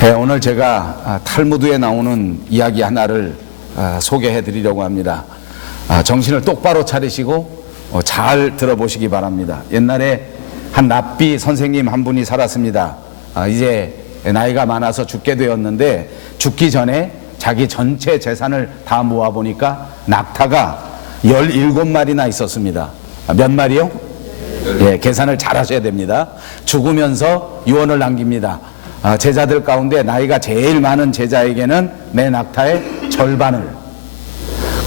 오늘 제가 탈무드에 나오는 이야기 하나를 소개해 드리려고 합니다. 정신을 똑바로 차리시고 잘 들어보시기 바랍니다. 옛날에 한 랍비 선생님 한 분이 살았습니다. 이제 나이가 많아서 죽게 되었는데 죽기 전에 자기 전체 재산을 다 모아보니까 낙타가 17마리나 있었습니다. 몇 마리요? 예, 계산을 잘 하셔야 됩니다. 죽으면서 유언을 남깁니다. 제자들 가운데 나이가 제일 많은 제자에게는 내 낙타의 절반을,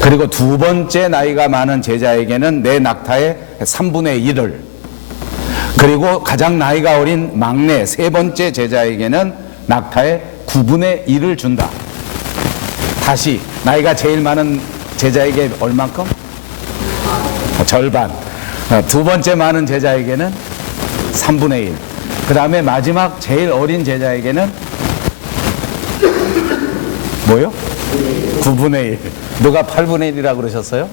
그리고 두 번째 나이가 많은 제자에게는 내 낙타의 3분의 1을, 그리고 가장 나이가 어린 막내 세 번째 제자에게는 낙타의 9분의 1을 준다. 다시 나이가 제일 많은 제자에게 얼만큼? 절반. 두 번째 많은 제자에게는 3분의 1. 그 다음에 마지막 제일 어린 제자에게는 뭐요? 9분의 1. 누가 8분의 1이라고 그러셨어요?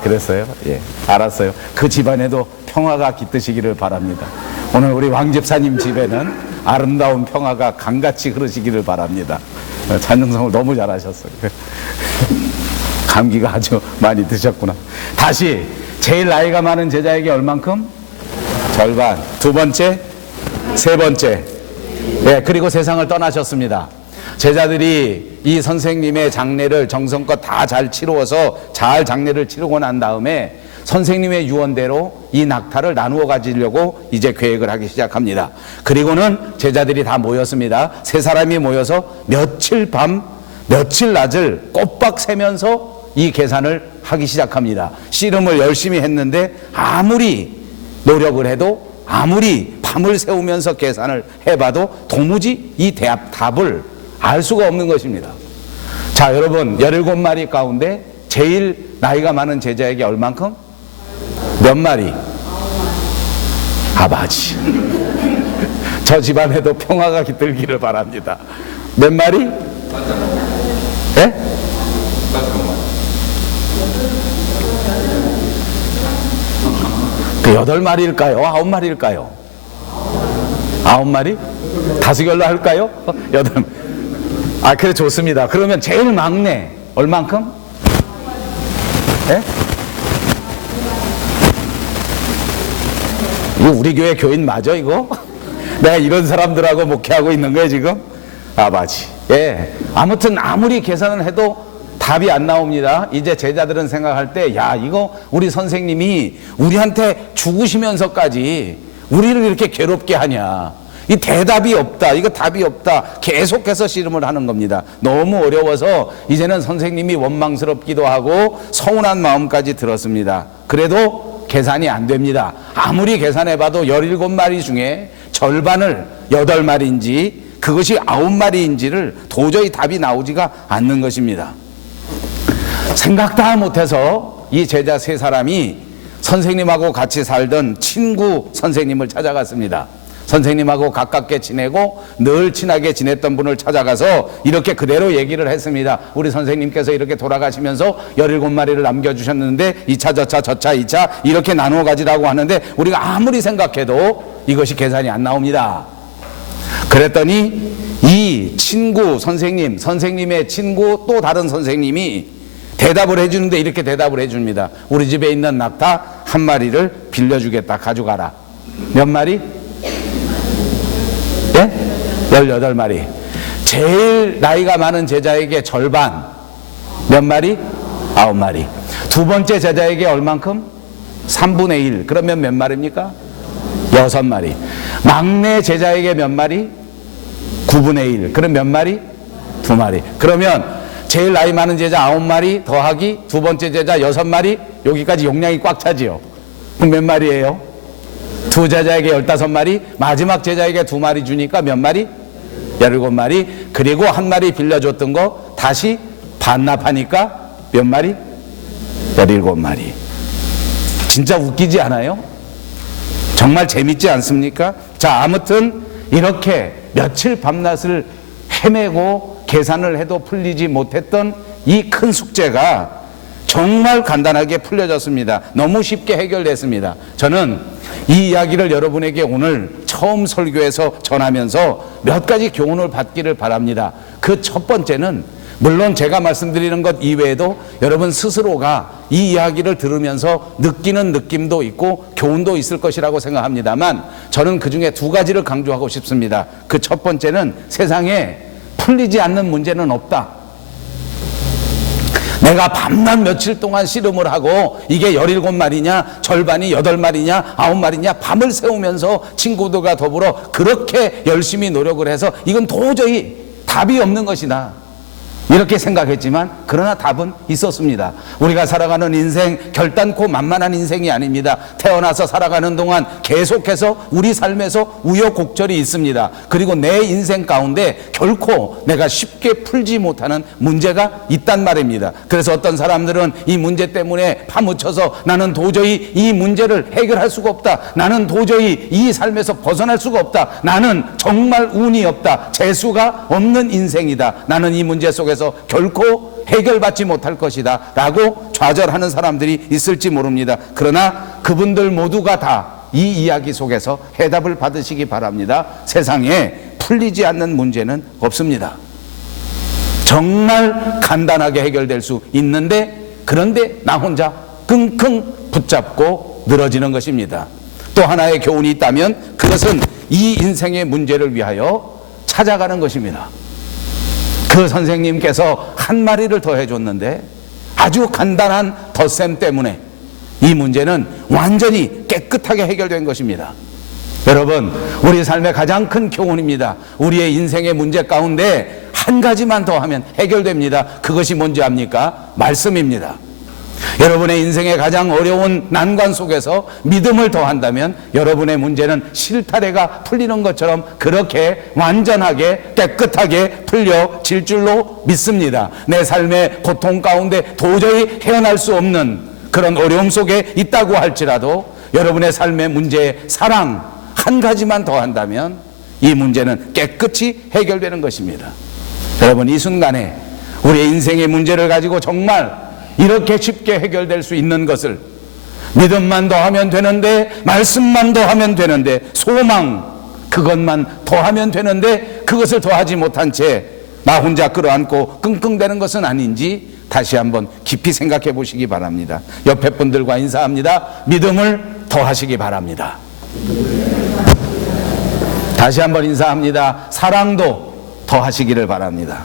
그랬어요? 예, 알았어요. 그 집안에도 평화가 깃드시기를 바랍니다. 오늘 우리 왕집사님 집에는 아름다운 평화가 강같이 흐르시기를 바랍니다. 찬양성을 너무 잘하셨어요. 감기가 아주 많이 드셨구나. 다시 제일 나이가 많은 제자에게 얼만큼? 절반. 두 번째, 세 번째. 예, 그리고 세상을 떠나셨습니다. 제자들이 이 선생님의 장례를 정성껏 다 잘 치루어서 잘 장례를 치르고 난 다음에 선생님의 유언대로 이 낙타를 나누어 가지려고 이제 계획을 하기 시작합니다. 그리고는 제자들이 다 모였습니다. 세 사람이 모여서 며칠 밤, 며칠 낮을 꼬박 새면서 이 계산을 하기 시작합니다. 씨름을 열심히 했는데 아무리 노력을 해도, 아무리 밤을 새우면서 계산을 해봐도 도무지 이 답을 알 수가 없는 것입니다. 자, 여러분, 17마리 가운데 제일 나이가 많은 제자에게 얼만큼? 몇 마리? 맞지. 저 집안에도 평화가 깃들기를 바랍니다. 몇 마리? 예? 그 8마리일까요? 9마리일까요? 9마리? 다수결로 할까요? 8. 그래, 좋습니다. 그러면 제일 막내 얼만큼? 예? 이거 우리 교회 교인 맞아, 이거? 내가 이런 사람들하고 목회하고 있는 거야, 지금? 맞지. 예. 아무튼 아무리 계산을 해도 답이 안 나옵니다. 이제 제자들은 생각할 때, 이거 우리 선생님이 우리한테 죽으시면서까지 우리를 이렇게 괴롭게 하냐. 이 대답이 없다. 이거 답이 없다. 계속해서 씨름을 하는 겁니다. 너무 어려워서 이제는 선생님이 원망스럽기도 하고 서운한 마음까지 들었습니다. 그래도 계산이 안 됩니다. 아무리 계산해봐도 17마리 중에 절반을 8마리인지 그것이 9마리인지를 도저히 답이 나오지가 않는 것입니다. 생각 다 못해서 이 제자 세 사람이 선생님하고 같이 살던 친구 선생님을 찾아갔습니다. 선생님하고 가깝게 지내고 늘 친하게 지냈던 분을 찾아가서 이렇게 그대로 얘기를 했습니다. 우리 선생님께서 이렇게 돌아가시면서 17마리를 남겨주셨는데 이 차 저 차 저 차 이 차 이렇게 나누어 가지라고 하는데 우리가 아무리 생각해도 이것이 계산이 안 나옵니다. 그랬더니 이 친구 선생님, 선생님의 친구 또 다른 선생님이 대답을 해주는데 이렇게 대답을 해줍니다. 우리 집에 있는 낙타 한 마리를 빌려주겠다. 가져가라. 몇 마리? 예? 18마리. 제일 나이가 많은 제자에게 절반. 몇 마리? 9마리. 두 번째 제자에게 얼만큼? 3분의 1. 그러면 몇 마리입니까? 6마리. 막내 제자에게 몇 마리? 9분의 1. 그럼 몇 마리? 2마리. 그러면 제일 나이 많은 제자 9마리 더하기 두 번째 제자 6마리, 여기까지 용량이 꽉 차지요. 그럼 몇 마리예요? 두 제자에게 15마리, 마지막 제자에게 2마리 주니까 몇 마리? 17마리. 그리고 한 마리 빌려줬던 거 다시 반납하니까 몇 마리? 17마리. 진짜 웃기지 않아요? 정말 재밌지 않습니까? 자, 아무튼 이렇게 며칠 밤낮을 헤매고 계산을 해도 풀리지 못했던 이 큰 숙제가 정말 간단하게 풀려졌습니다. 너무 쉽게 해결됐습니다. 저는 이 이야기를 여러분에게 오늘 처음 설교에서 전하면서 몇 가지 교훈을 받기를 바랍니다. 그 첫 번째는 물론 제가 말씀드리는 것 이외에도 여러분 스스로가 이 이야기를 들으면서 느끼는 느낌도 있고 교훈도 있을 것이라고 생각합니다만, 저는 그 중에 두 가지를 강조하고 싶습니다. 그 첫 번째는 세상에 풀리지 않는 문제는 없다. 내가 밤낮 며칠 동안 씨름을 하고 이게 17마리냐 절반이 8마리냐 9마리냐 밤을 새우면서 친구들과 더불어 그렇게 열심히 노력을 해서 이건 도저히 답이 없는 것이다, 이렇게 생각했지만 그러나 답은 있었습니다. 우리가 살아가는 인생 결단코 만만한 인생이 아닙니다. 태어나서 살아가는 동안 계속해서 우리 삶에서 우여곡절이 있습니다. 그리고 내 인생 가운데 결코 내가 쉽게 풀지 못하는 문제가 있단 말입니다. 그래서 어떤 사람들은 이 문제 때문에 파묻혀서 나는 도저히 이 문제를 해결할 수가 없다, 나는 도저히 이 삶에서 벗어날 수가 없다, 나는 정말 운이 없다, 재수가 없는 인생이다, 나는 이 문제 속에서 결코 해결받지 못할 것이다 라고 좌절하는 사람들이 있을지 모릅니다. 그러나 그분들 모두가 다 이 이야기 속에서 해답을 받으시기 바랍니다. 세상에 풀리지 않는 문제는 없습니다. 정말 간단하게 해결될 수 있는데, 그런데 나 혼자 끙끙 붙잡고 늘어지는 것입니다. 또 하나의 교훈이 있다면 그것은 이 인생의 문제를 위하여 찾아가는 것입니다. 그 선생님께서 한 마리를 더 해줬는데 아주 간단한 덧셈 때문에 이 문제는 완전히 깨끗하게 해결된 것입니다. 여러분, 우리 삶의 가장 큰 교훈입니다. 우리의 인생의 문제 가운데 한 가지만 더 하면 해결됩니다. 그것이 뭔지 압니까? 말씀입니다. 여러분의 인생의 가장 어려운 난관 속에서 믿음을 더한다면 여러분의 문제는 실타래가 풀리는 것처럼 그렇게 완전하게 깨끗하게 풀려질 줄로 믿습니다. 내 삶의 고통 가운데 도저히 헤어날 수 없는 그런 어려움 속에 있다고 할지라도 여러분의 삶의 문제에 사랑 한 가지만 더한다면 이 문제는 깨끗이 해결되는 것입니다. 여러분, 이 순간에 우리의 인생의 문제를 가지고 정말 이렇게 쉽게 해결될 수 있는 것을 믿음만 더하면 되는데, 말씀만 더하면 되는데, 소망 그것만 더하면 되는데 그것을 더하지 못한 채 나 혼자 끌어안고 끙끙대는 것은 아닌지 다시 한번 깊이 생각해 보시기 바랍니다. 옆에 분들과 인사합니다. 믿음을 더하시기 바랍니다. 다시 한번 인사합니다. 사랑도 더하시기를 바랍니다.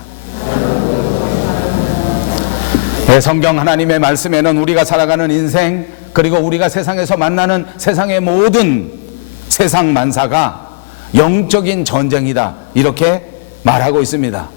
네, 성경 하나님의 말씀에는 우리가 살아가는 인생, 그리고 우리가 세상에서 만나는 세상의 모든 세상 만사가 영적인 전쟁이다, 이렇게 말하고 있습니다.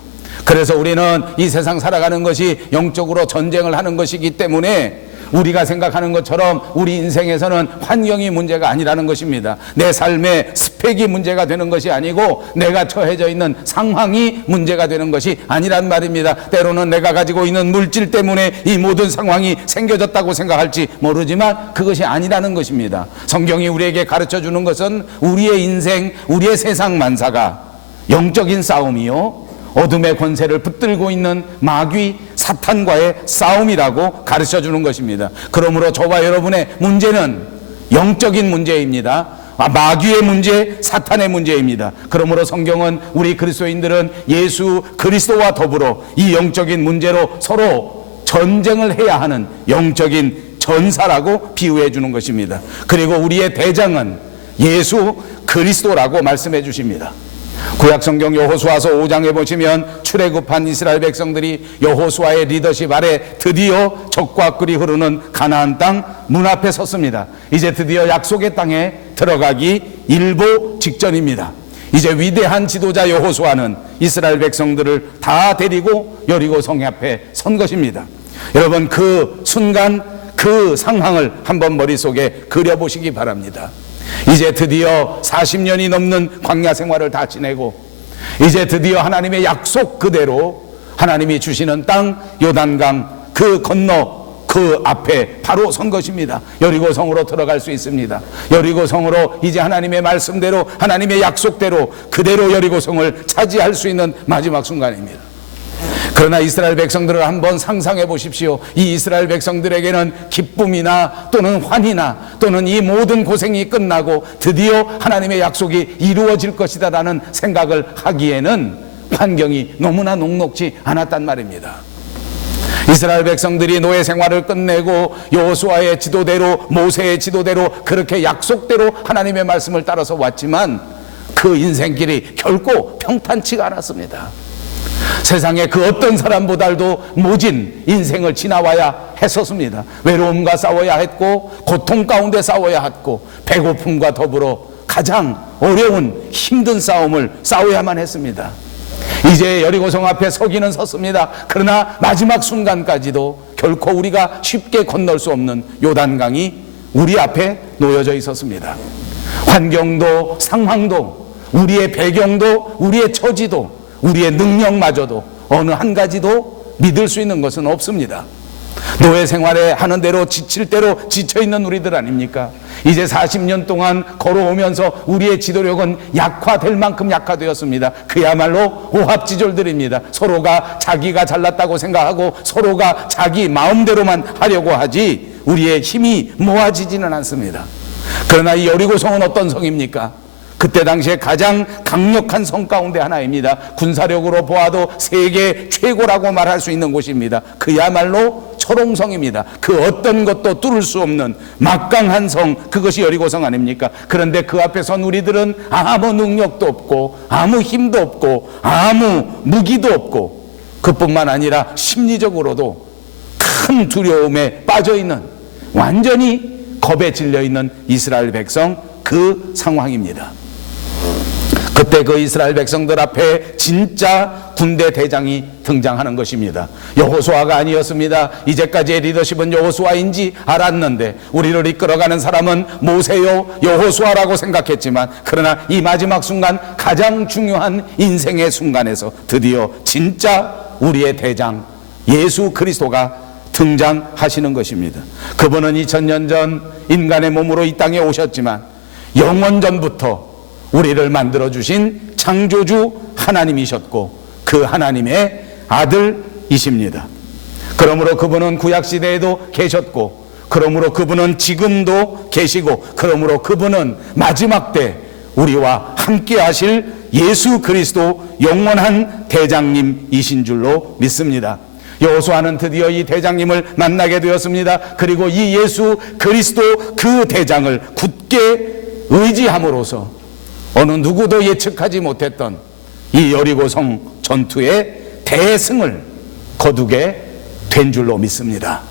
그래서 우리는 이 세상 살아가는 것이 영적으로 전쟁을 하는 것이기 때문에 우리가 생각하는 것처럼 우리 인생에서는 환경이 문제가 아니라는 것입니다. 내 삶의 스펙이 문제가 되는 것이 아니고 내가 처해져 있는 상황이 문제가 되는 것이 아니란 말입니다. 때로는 내가 가지고 있는 물질 때문에 이 모든 상황이 생겨졌다고 생각할지 모르지만 그것이 아니라는 것입니다. 성경이 우리에게 가르쳐 주는 것은 우리의 인생, 우리의 세상 만사가 영적인 싸움이요, 어둠의 권세를 붙들고 있는 마귀 사탄과의 싸움이라고 가르쳐 주는 것입니다. 그러므로 저와 여러분의 문제는 영적인 문제입니다. 마귀의 문제, 사탄의 문제입니다. 그러므로 성경은 우리 그리스도인들은 예수 그리스도와 더불어 이 영적인 문제로 서로 전쟁을 해야 하는 영적인 전사라고 비유해 주는 것입니다. 그리고 우리의 대장은 예수 그리스도라고 말씀해 주십니다. 구약성경 여호수아서 5장에 보시면 출애굽한 이스라엘 백성들이 여호수아의 리더십 아래 드디어 적과 꿀이 흐르는 가나안 땅 문 앞에 섰습니다. 이제 드디어 약속의 땅에 들어가기 일보 직전입니다. 이제 위대한 지도자 여호수아는 이스라엘 백성들을 다 데리고 여리고 성 앞에 선 것입니다. 여러분, 그 순간 그 상황을 한번 머릿속에 그려보시기 바랍니다. 이제 드디어 40년이 넘는 광야 생활을 다 지내고 이제 드디어 하나님의 약속 그대로 하나님이 주시는 땅 요단강 그 건너 그 앞에 바로 선 것입니다. 여리고성으로 들어갈 수 있습니다. 여리고성으로 이제 하나님의 말씀대로 하나님의 약속대로 그대로 여리고성을 차지할 수 있는 마지막 순간입니다. 그러나 이스라엘 백성들을 한번 상상해 보십시오. 이 이스라엘 백성들에게는 기쁨이나 또는 환희나 또는 이 모든 고생이 끝나고 드디어 하나님의 약속이 이루어질 것이다 라는 생각을 하기에는 환경이 너무나 녹록지 않았단 말입니다. 이스라엘 백성들이 노예 생활을 끝내고 여호수아의 지도대로, 모세의 지도대로 그렇게 약속대로 하나님의 말씀을 따라서 왔지만 그 인생길이 결코 평탄치가 않았습니다. 세상에 그 어떤 사람보다도 모진 인생을 지나와야 했었습니다. 외로움과 싸워야 했고, 고통 가운데 싸워야 했고, 배고픔과 더불어 가장 어려운 힘든 싸움을 싸워야만 했습니다. 이제 여리고성 앞에 서기는 섰습니다. 그러나 마지막 순간까지도 결코 우리가 쉽게 건널 수 없는 요단강이 우리 앞에 놓여져 있었습니다. 환경도 상황도 우리의 배경도 우리의 처지도 우리의 능력마저도 어느 한 가지도 믿을 수 있는 것은 없습니다. 노예 생활에 하는 대로 지칠 대로 지쳐있는 우리들 아닙니까? 이제 40년 동안 걸어오면서 우리의 지도력은 약화될 만큼 약화되었습니다. 그야말로 오합지졸들입니다. 서로가 자기가 잘났다고 생각하고 서로가 자기 마음대로만 하려고 하지 우리의 힘이 모아지지는 않습니다. 그러나 이 여리고성은 어떤 성입니까? 그때 당시에 가장 강력한 성 가운데 하나입니다. 군사력으로 보아도 세계 최고라고 말할 수 있는 곳입니다. 그야말로 철옹성입니다. 그 어떤 것도 뚫을 수 없는 막강한 성, 그것이 여리고성 아닙니까? 그런데 그 앞에 선 우리들은 아무 능력도 없고 아무 힘도 없고 아무 무기도 없고 그뿐만 아니라 심리적으로도 큰 두려움에 빠져있는, 완전히 겁에 질려있는 이스라엘 백성, 그 상황입니다. 그때 그 이스라엘 백성들 앞에 진짜 군대 대장이 등장하는 것입니다. 여호수아가 아니었습니다. 이제까지의 리더십은 여호수아인지 알았는데 우리를 이끌어가는 사람은 모세요 여호수아라고 생각했지만, 그러나 이 마지막 순간, 가장 중요한 인생의 순간에서 드디어 진짜 우리의 대장 예수 그리스도가 등장하시는 것입니다. 그분은 2000년 전 인간의 몸으로 이 땅에 오셨지만 영원전부터 우리를 만들어주신 창조주 하나님이셨고 그 하나님의 아들이십니다. 그러므로 그분은 구약시대에도 계셨고, 그러므로 그분은 지금도 계시고, 그러므로 그분은 마지막 때 우리와 함께 하실 예수 그리스도 영원한 대장님이신 줄로 믿습니다. 여호수아는 드디어 이 대장님을 만나게 되었습니다. 그리고 이 예수 그리스도 그 대장을 굳게 의지함으로써 어느 누구도 예측하지 못했던 이 여리고성 전투의 대승을 거두게 된 줄로 믿습니다.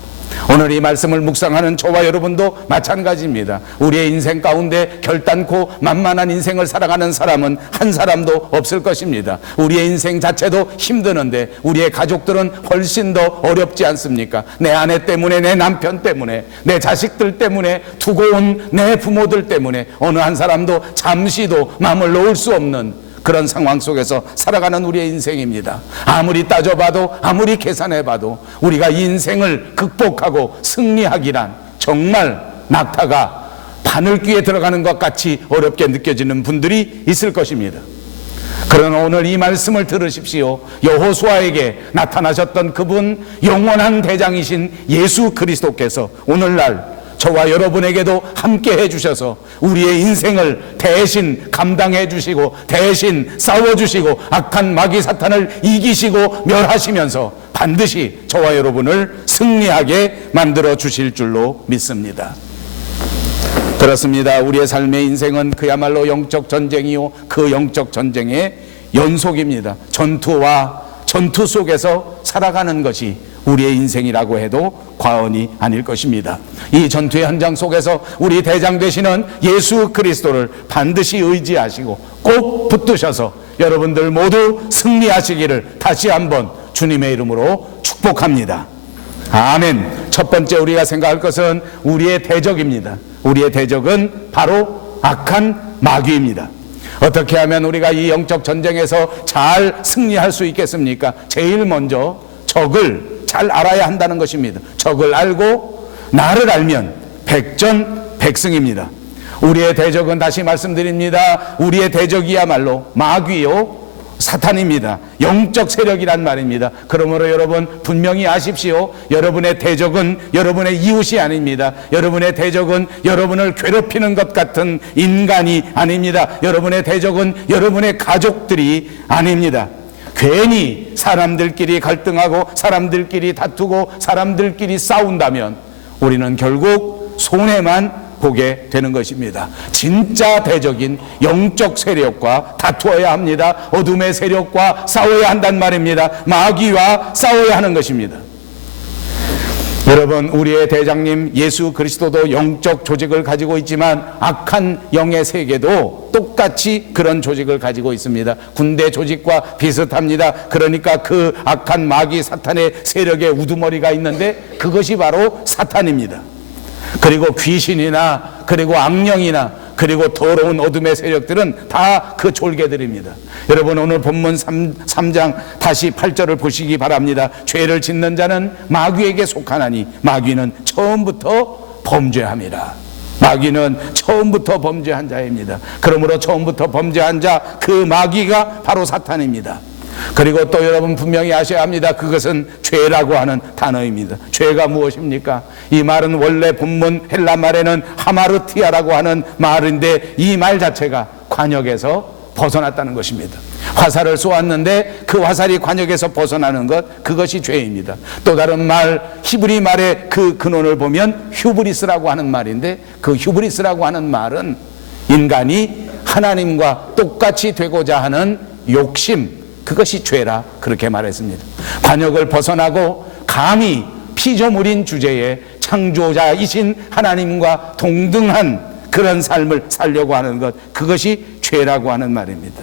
오늘 이 말씀을 묵상하는 저와 여러분도 마찬가지입니다. 우리의 인생 가운데 결단코 만만한 인생을 살아가는 사람은 한 사람도 없을 것입니다. 우리의 인생 자체도 힘드는데 우리의 가족들은 훨씬 더 어렵지 않습니까? 내 아내 때문에, 내 남편 때문에, 내 자식들 때문에, 두고 온 내 부모들 때문에 어느 한 사람도 잠시도 마음을 놓을 수 없는 그런 상황 속에서 살아가는 우리의 인생입니다. 아무리 따져봐도, 아무리 계산해봐도 우리가 인생을 극복하고 승리하기란 정말 낙타가 바늘귀에 들어가는 것 같이 어렵게 느껴지는 분들이 있을 것입니다. 그러나 오늘 이 말씀을 들으십시오. 여호수아에게 나타나셨던 그분, 영원한 대장이신 예수 그리스도께서 오늘날 저와 여러분에게도 함께 해주셔서 우리의 인생을 대신 감당해 주시고 대신 싸워주시고 악한 마귀 사탄을 이기시고 멸하시면서 반드시 저와 여러분을 승리하게 만들어 주실 줄로 믿습니다. 그렇습니다. 우리의 삶의 인생은 그야말로 영적 전쟁이요, 그 영적 전쟁의 연속입니다. 전투와 전투 속에서 살아가는 것이 우리의 인생이라고 해도 과언이 아닐 것입니다. 이 전투의 현장 속에서 우리 대장 되시는 예수 그리스도를 반드시 의지하시고 꼭 붙드셔서 여러분들 모두 승리하시기를 다시 한번 주님의 이름으로 축복합니다. 아멘. 첫 번째 우리가 생각할 것은 우리의 대적입니다. 우리의 대적은 바로 악한 마귀입니다. 어떻게 하면 우리가 이 영적 전쟁에서 잘 승리할 수 있겠습니까? 제일 먼저 적을 잘 알아야 한다는 것입니다. 적을 알고 나를 알면 백전백승입니다. 우리의 대적은, 다시 말씀드립니다, 우리의 대적이야말로 마귀요 사탄입니다. 영적 세력이란 말입니다. 그러므로 여러분 분명히 아십시오. 여러분의 대적은 여러분의 이웃이 아닙니다. 여러분의 대적은 여러분을 괴롭히는 것 같은 인간이 아닙니다. 여러분의 대적은 여러분의 가족들이 아닙니다. 괜히 사람들끼리 갈등하고 사람들끼리 다투고 사람들끼리 싸운다면 우리는 결국 손해만 보게 되는 것입니다. 진짜 대적인 영적 세력과 다투어야 합니다. 어둠의 세력과 싸워야 한단 말입니다. 마귀와 싸워야 하는 것입니다. 여러분, 우리의 대장님 예수 그리스도도 영적 조직을 가지고 있지만 악한 영의 세계도 똑같이 그런 조직을 가지고 있습니다. 군대 조직과 비슷합니다. 그러니까 그 악한 마귀 사탄의 세력의 우두머리가 있는데 그것이 바로 사탄입니다. 그리고 귀신이나 그리고 악령이나 그리고 더러운 어둠의 세력들은 다 그 졸개들입니다. 여러분, 오늘 본문 3장 다시 8절을 보시기 바랍니다. 죄를 짓는 자는 마귀에게 속하나니 마귀는 처음부터 범죄함이라. 마귀는 처음부터 범죄한 자입니다. 그러므로 처음부터 범죄한 자, 그 마귀가 바로 사탄입니다. 그리고 또 여러분 분명히 아셔야 합니다. 그것은 죄라고 하는 단어입니다. 죄가 무엇입니까? 이 말은 원래 본문 헬라 말에는 하마르티아라고 하는 말인데 이 말 자체가 관역에서 벗어났다는 것입니다. 화살을 쏘았는데 그 화살이 관역에서 벗어나는 것, 그것이 죄입니다. 또 다른 말, 히브리 말의 그 근원을 보면 휴브리스라고 하는 말인데 그 휴브리스라고 하는 말은 인간이 하나님과 똑같이 되고자 하는 욕심, 그것이 죄라 그렇게 말했습니다. 관역을 벗어나고 감히 피조물인 주제에 창조자이신 하나님과 동등한 그런 삶을 살려고 하는 것, 그것이 죄라고 하는 말입니다.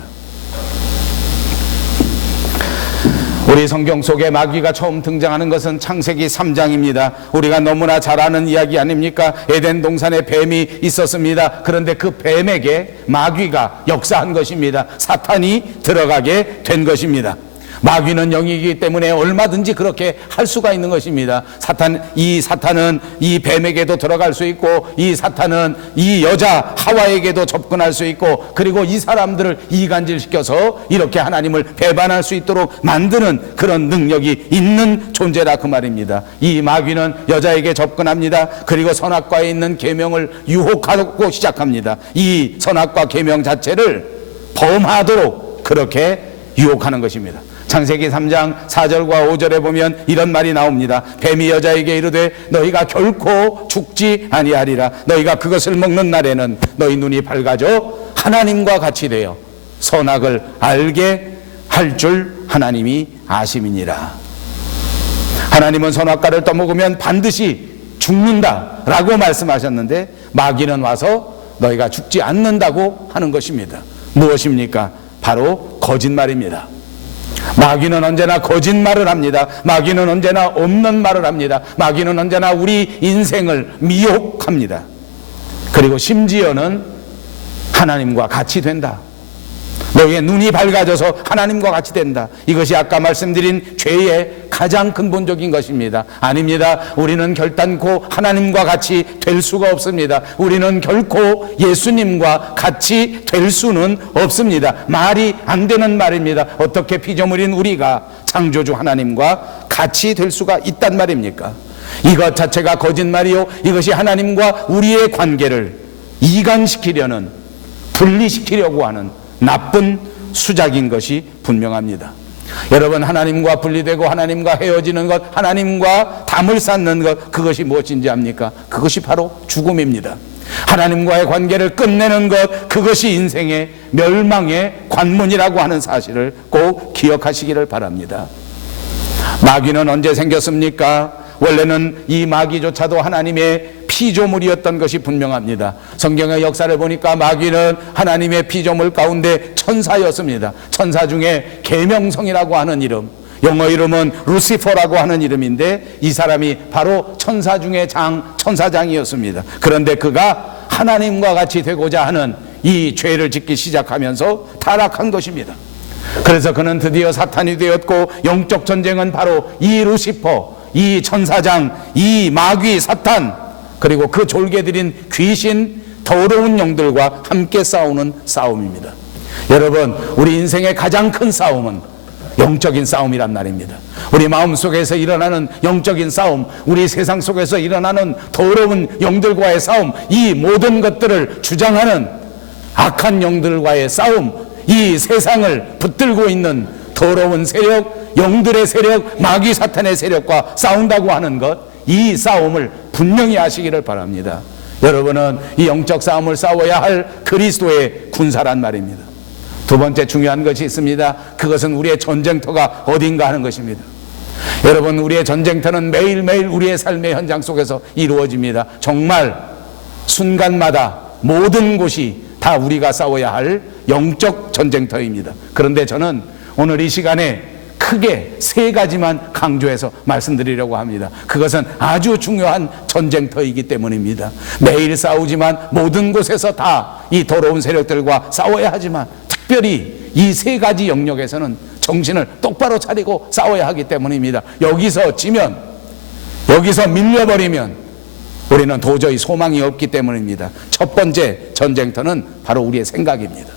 우리 성경 속에 마귀가 처음 등장하는 것은 창세기 3장입니다. 우리가 너무나 잘 아는 이야기 아닙니까? 에덴 동산에 뱀이 있었습니다. 그런데 그 뱀에게 마귀가 역사한 것입니다. 사탄이 들어가게 된 것입니다. 마귀는 영이기 때문에 얼마든지 그렇게 할 수가 있는 것입니다. 이 사탄은 이 뱀에게도 들어갈 수 있고, 이 사탄은 이 여자 하와에게도 접근할 수 있고, 그리고 이 사람들을 이간질시켜서 이렇게 하나님을 배반할 수 있도록 만드는 그런 능력이 있는 존재라 그 말입니다. 이 마귀는 여자에게 접근합니다. 그리고 선악과에 있는 계명을 유혹하고 시작합니다. 이 선악과 계명 자체를 범하도록 그렇게 유혹하는 것입니다. 창세기 3장 4절과 5절에 보면 이런 말이 나옵니다. 뱀이 여자에게 이르되 너희가 결코 죽지 아니하리라. 너희가 그것을 먹는 날에는 너희 눈이 밝아져 하나님과 같이 되어 선악을 알게 할 줄 하나님이 아심이니라. 하나님은 선악과를 떠먹으면 반드시 죽는다라고 말씀하셨는데 마귀는 와서 너희가 죽지 않는다고 하는 것입니다. 무엇입니까? 바로 거짓말입니다. 마귀는 언제나 거짓말을 합니다. 마귀는 언제나 없는 말을 합니다. 마귀는 언제나 우리 인생을 미혹합니다. 그리고 심지어는 하나님과 같이 된다. 너희의 눈이 밝아져서 하나님과 같이 된다. 이것이 아까 말씀드린 죄의 가장 근본적인 것입니다. 아닙니다. 우리는 결단코 하나님과 같이 될 수가 없습니다. 우리는 결코 예수님과 같이 될 수는 없습니다. 말이 안 되는 말입니다. 어떻게 피조물인 우리가 창조주 하나님과 같이 될 수가 있단 말입니까? 이것 자체가 거짓말이요, 이것이 하나님과 우리의 관계를 이간시키려는, 분리시키려고 하는 나쁜 수작인 것이 분명합니다. 여러분, 하나님과 분리되고 하나님과 헤어지는 것, 하나님과 담을 쌓는 것, 그것이 무엇인지 압니까? 그것이 바로 죽음입니다. 하나님과의 관계를 끝내는 것, 그것이 인생의 멸망의 관문이라고 하는 사실을 꼭 기억하시기를 바랍니다. 마귀는 언제 생겼습니까? 원래는 이 마귀조차도 하나님의 피조물이었던 것이 분명합니다. 성경의 역사를 보니까 마귀는 하나님의 피조물 가운데 천사였습니다. 천사 중에 계명성이라고 하는 이름, 영어 이름은 루시퍼라고 하는 이름인데 이 사람이 바로 천사 중에 천사장이었습니다. 그런데 그가 하나님과 같이 되고자 하는 이 죄를 짓기 시작하면서 타락한 것입니다. 그래서 그는 드디어 사탄이 되었고, 영적 전쟁은 바로 이 루시퍼, 이 천사장, 이 마귀 사탄, 그리고 그 졸개들인 귀신, 더러운 영들과 함께 싸우는 싸움입니다. 여러분, 우리 인생의 가장 큰 싸움은 영적인 싸움이란 말입니다. 우리 마음속에서 일어나는 영적인 싸움, 우리 세상 속에서 일어나는 더러운 영들과의 싸움, 이 모든 것들을 주장하는 악한 영들과의 싸움, 이 세상을 붙들고 있는 더러운 세력, 영들의 세력, 마귀 사탄의 세력과 싸운다고 하는 것, 이 싸움을 분명히 아시기를 바랍니다. 여러분은 이 영적 싸움을 싸워야 할 그리스도의 군사란 말입니다. 두 번째 중요한 것이 있습니다. 그것은 우리의 전쟁터가 어딘가 하는 것입니다. 여러분, 우리의 전쟁터는 매일매일 우리의 삶의 현장 속에서 이루어집니다. 정말 순간마다 모든 곳이 다 우리가 싸워야 할 영적 전쟁터입니다. 그런데 저는 오늘 이 시간에 크게 세 가지만 강조해서 말씀드리려고 합니다. 그것은 아주 중요한 전쟁터이기 때문입니다. 매일 싸우지만 모든 곳에서 다 이 더러운 세력들과 싸워야 하지만 특별히 이 세 가지 영역에서는 정신을 똑바로 차리고 싸워야 하기 때문입니다. 여기서 지면, 여기서 밀려버리면 우리는 도저히 소망이 없기 때문입니다. 첫 번째 전쟁터는 바로 우리의 생각입니다.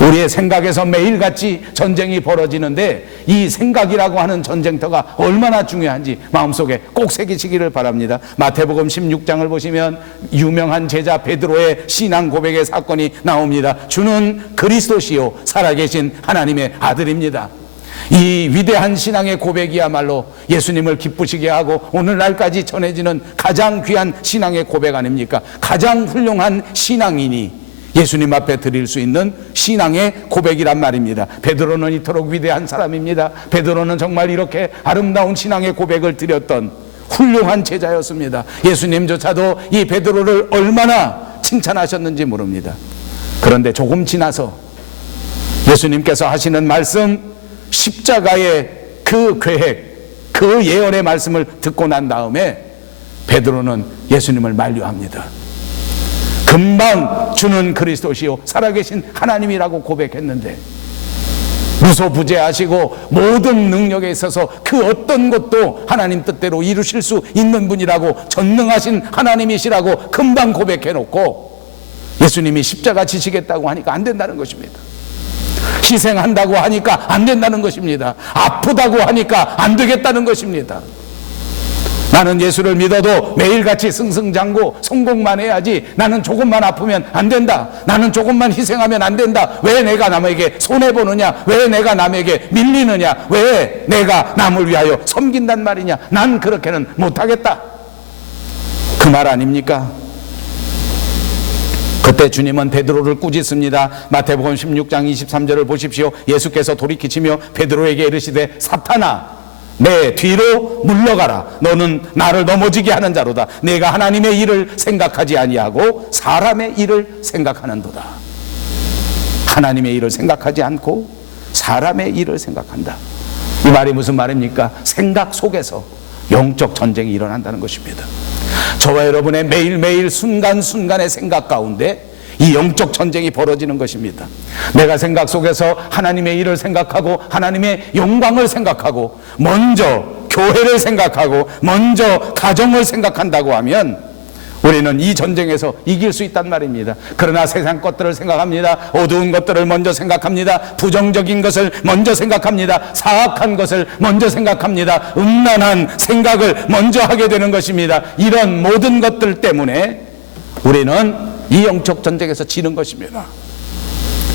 우리의 생각에서 매일같이 전쟁이 벌어지는데 이 생각이라고 하는 전쟁터가 얼마나 중요한지 마음속에 꼭 새기시기를 바랍니다. 마태복음 16장을 보시면 유명한 제자 베드로의 신앙 고백의 사건이 나옵니다. 주는 그리스도시요 살아계신 하나님의 아들입니다. 이 위대한 신앙의 고백이야말로 예수님을 기쁘시게 하고 오늘날까지 전해지는 가장 귀한 신앙의 고백 아닙니까? 가장 훌륭한 신앙인이 예수님 앞에 드릴 수 있는 신앙의 고백이란 말입니다. 베드로는 이토록 위대한 사람입니다. 베드로는 정말 이렇게 아름다운 신앙의 고백을 드렸던 훌륭한 제자였습니다. 예수님조차도 이 베드로를 얼마나 칭찬하셨는지 모릅니다. 그런데 조금 지나서 예수님께서 하시는 말씀, 십자가의 그 계획, 그 예언의 말씀을 듣고 난 다음에 베드로는 예수님을 만류합니다. 금방 주는 그리스도시요 살아계신 하나님이라고 고백했는데 무소부재하시고 모든 능력에 있어서 그 어떤 것도 하나님 뜻대로 이루실 수 있는 분이라고 전능하신 하나님이시라고 금방 고백해놓고 예수님이 십자가 지시겠다고 하니까 안 된다는 것입니다. 희생한다고 하니까 안 된다는 것입니다. 아프다고 하니까 안 되겠다는 것입니다. 나는 예수를 믿어도 매일같이 승승장구 성공만 해야지, 나는 조금만 아프면 안 된다, 나는 조금만 희생하면 안 된다, 왜 내가 남에게 손해보느냐, 왜 내가 남에게 밀리느냐, 왜 내가 남을 위하여 섬긴단 말이냐, 난 그렇게는 못하겠다, 그 말 아닙니까? 그때 주님은 베드로를 꾸짖습니다. 마태복음 16장 23절을 보십시오. 예수께서 돌이키시며 베드로에게 이르시되 사탄아 내 뒤로 물러가라. 너는 나를 넘어지게 하는 자로다. 내가 하나님의 일을 생각하지 아니하고 사람의 일을 생각하는도다. 하나님의 일을 생각하지 않고 사람의 일을 생각한다. 이 말이 무슨 말입니까? 생각 속에서 영적 전쟁이 일어난다는 것입니다. 저와 여러분의 매일매일 순간순간의 생각 가운데 이 영적 전쟁이 벌어지는 것입니다. 내가 생각 속에서 하나님의 일을 생각하고 하나님의 영광을 생각하고 먼저 교회를 생각하고 먼저 가정을 생각한다고 하면 우리는 이 전쟁에서 이길 수 있단 말입니다. 그러나 세상 것들을 생각합니다. 어두운 것들을 먼저 생각합니다. 부정적인 것을 먼저 생각합니다. 사악한 것을 먼저 생각합니다. 음란한 생각을 먼저 하게 되는 것입니다. 이런 모든 것들 때문에 우리는 이 영적 전쟁에서 지는 것입니다.